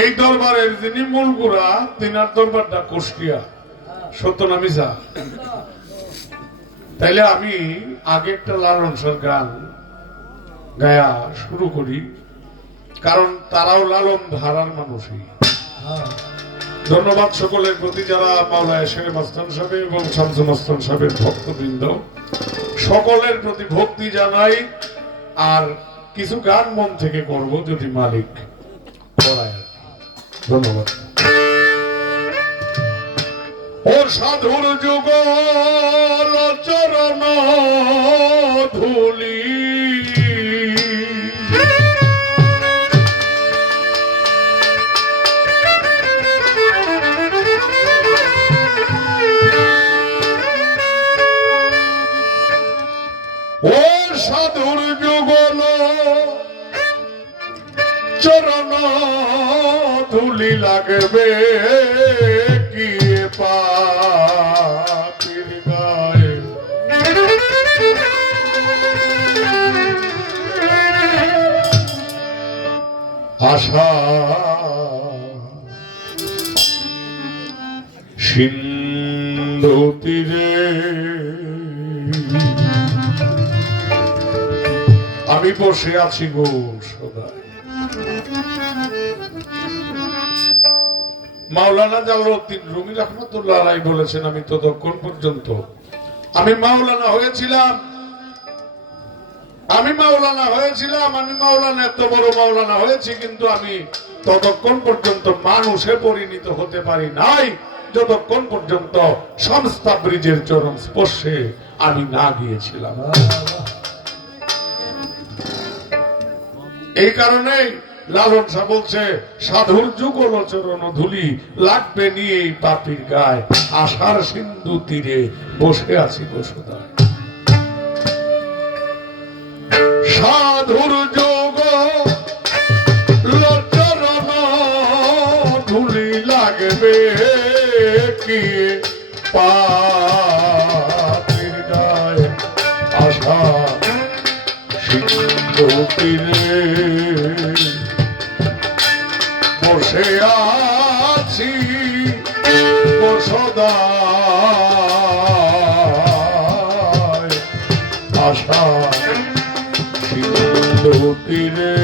এই দরবারের যিনি মূল গুড়া তিনার দরবারটা কুষ্টিয়া, সত্য না মিছা? তাইলে আমি আগে একটা লালন সার গান গায়া শুরু করি, কারণ তারাও লালন ধারার মানুষই। ধন্যবাদ সকলের প্রতি যারা মাওলানা শেরে মাস্তান সাহেব এবং শামসুল মাস্তান সাহেবের ভক্তবৃন্দ, সকলের প্রতি ভক্তি জানাই। আর কিছু গান মন থেকে করব যদি মালিক করায়। ধন্যবাদ। ও সাধুর যুগল চরণ ধুলি, ও সাধুর যুগল চরণ ধুলি লাগবে কি পাপির গায়ে, আশা সিন্ধু তীরে আমি বসে আছি গো সদাই। মাওলানা জালালউদ্দিন রুমি রাহমাতুল্লাহ আলাইহি বলেছেন, আমি ততক্ষণ পর্যন্ত আমি মাওলানা হয়েছিলাম, আমি মাওলানা এত বড় মাওলানা হয়েছি, কিন্তু আমি ততক্ষণ পর্যন্ত মানুষে পরিণত হতে পারি নাই যতক্ষণ পর্যন্ত সংস্থা ব্রিজের চরণ স্পর্শে আমি না গিয়েছিলাম। এই কারণে লালন শাহ বলছে, সাধুর যুগল চরণ ধুলি লাগবে নিয়ে পাপির গায়ে, আশার সিন্ধু তীরে বসে আছি গো সদাই। সাধুর যুগল চরণ ধুলি লাগবে কি পাপির গায়ে, আশা সিন্ধু তীরে বসে আছি গো সদাই, আশা সিন্ধু তীরে।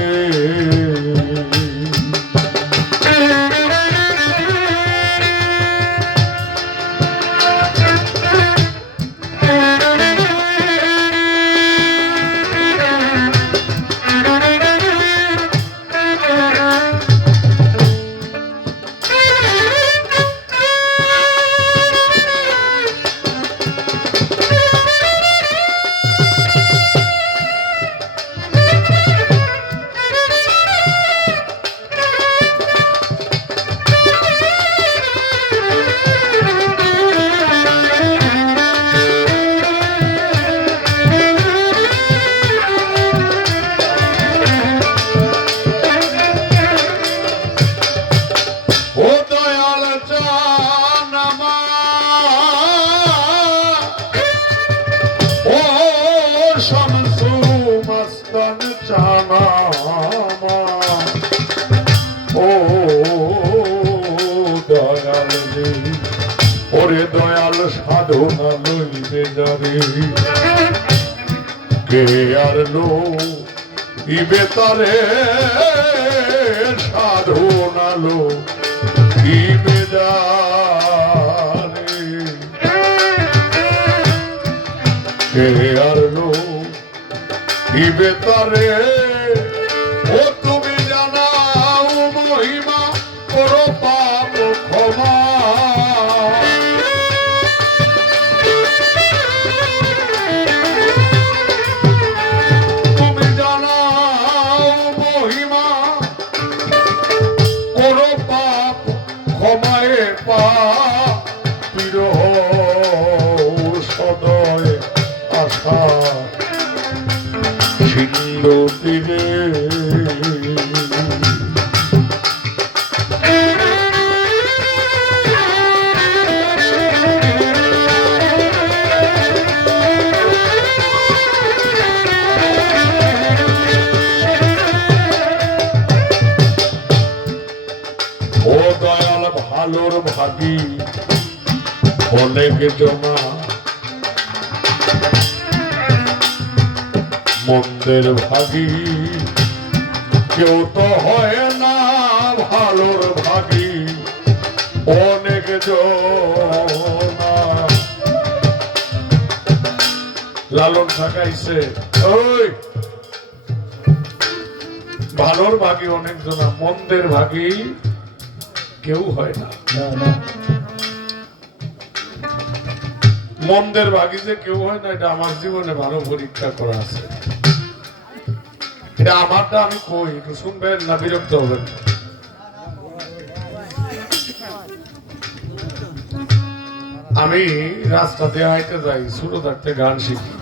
ওরে দয়াল সাধনা লইবে যারে, কে আর লইবে তারে, সাধনা লইবে যারে, কে আর লইবে তারে। ও তুমি জানাও মহিমা, করো পাপ ক্ষমা, তুমি জানাও মহিমা, করো পাপ ক্ষমায় পাপীর সদয়, আশা সিন্ধু তীরে। ভালোর ভাগী অনেক জমা, মন্দের ভাগী কেউ তো হয় না, ভালোর ভাগী অনেক জমা। লালন থাকাইছে ওই ভালোর ভাগী অনেক জনা, মন্দের ভাগী কেউ হয় না। মন্দের ভাগী যে কেউ হয় না, এটা আমার জীবনে ভালো পরীক্ষা করা আছে। এটা আমারটা আমি কই, একটু শুনবেন না, বিরক্ত হবেন। আমি রাস্তাতে হাইতে যাই, ছোট থাকতে গান শিখি।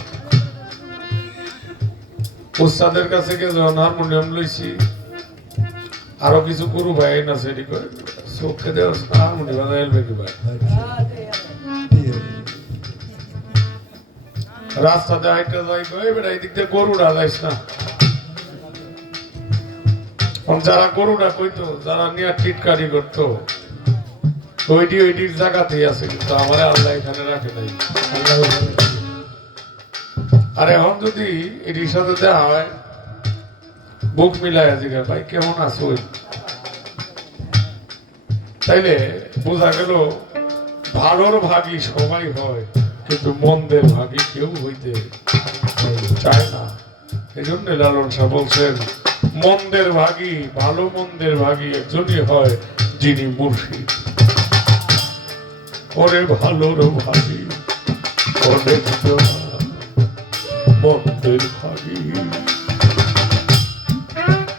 উস্তাদের কাছে গিয়ে যখন হারমোনিয়াম লইছি, আরো কিছু করু ভাই না সেটি করে চোখে দেওয়া হারমোনিয়াম বাজাই কি ভাই। রাস্তাতে হাইতে যাই, বেটা এই দিক দিয়ে গরুটা যাইস না। যারা গরুটা কইতো, যারা নিয়ে টিটকারি করতো, ওইটির জায়গাতেই আছে, কিন্তু আমার আল্লাহ এখানে রাখে নাই। আর এখন যদি এটির সাথে দেওয়া হয়, বুক মিলাই জিজ্ঞা ভাই কেমন আছো, তাইলে বোঝা গেল ভালোর ভাগী সবাই হয়, কিন্তু মন্দের ভাগী কেউ হইতে চায় না। এই জন্য লালন শাহ বলছেন, মন্দের ভাগী, ভালো মন্দের ভাগী একজনই হয়, যিনি মুর্শিদ। ওরে ভালোর ভাগী অনেক জনা, মন্দের ভাগী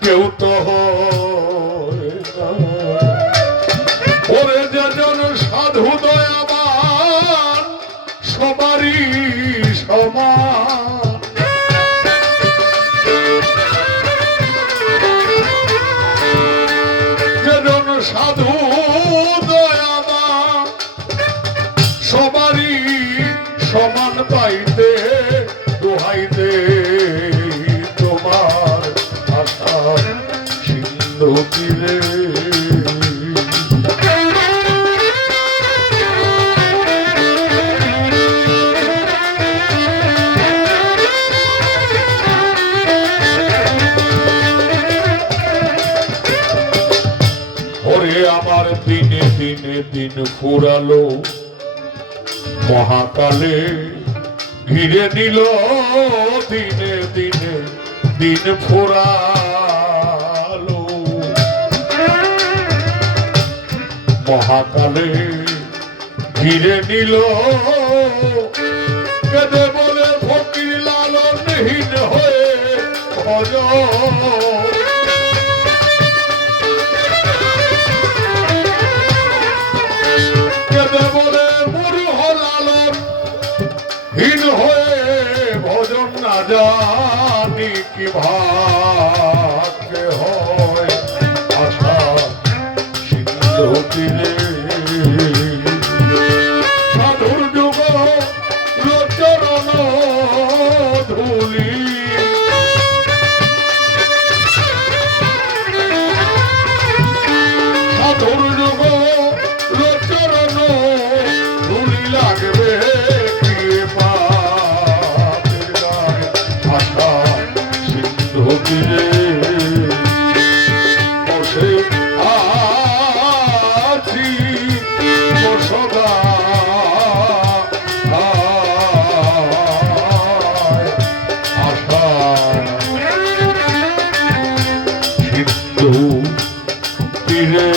কেউ তো হয় না। ওরে যেজন সাধু দয়াবান সবারই সমান, যেজন সাধু দয়াবান সবারই সমান পাইতে দোহাইতে তোমার আশা সিন্ধু তীরে। ওরে আমার দিনে দিনে দিন ফুরালো, মহাকালে ঘিরে নিল, দিনে দিনে দিন ফুরালো, মহাকালে ঘিরে নিল। কেঁদে বলে ফকির লালনহীন হয়ে ভজন, কেঁদে বলে মূর্খ লালন হীন হয়ে ভজন না জানি কি ভাগ্যে হয়, আশা সিন্ধু তীরে। সাধুর যুগ চরণ ধুলি, সাধুর যুগ চরণ ধুলি লাগবে কি পাপের গায়ে, আশা সিন্ধু তীরে বসে আছি সদা। আশা সিন্ধু তীরে।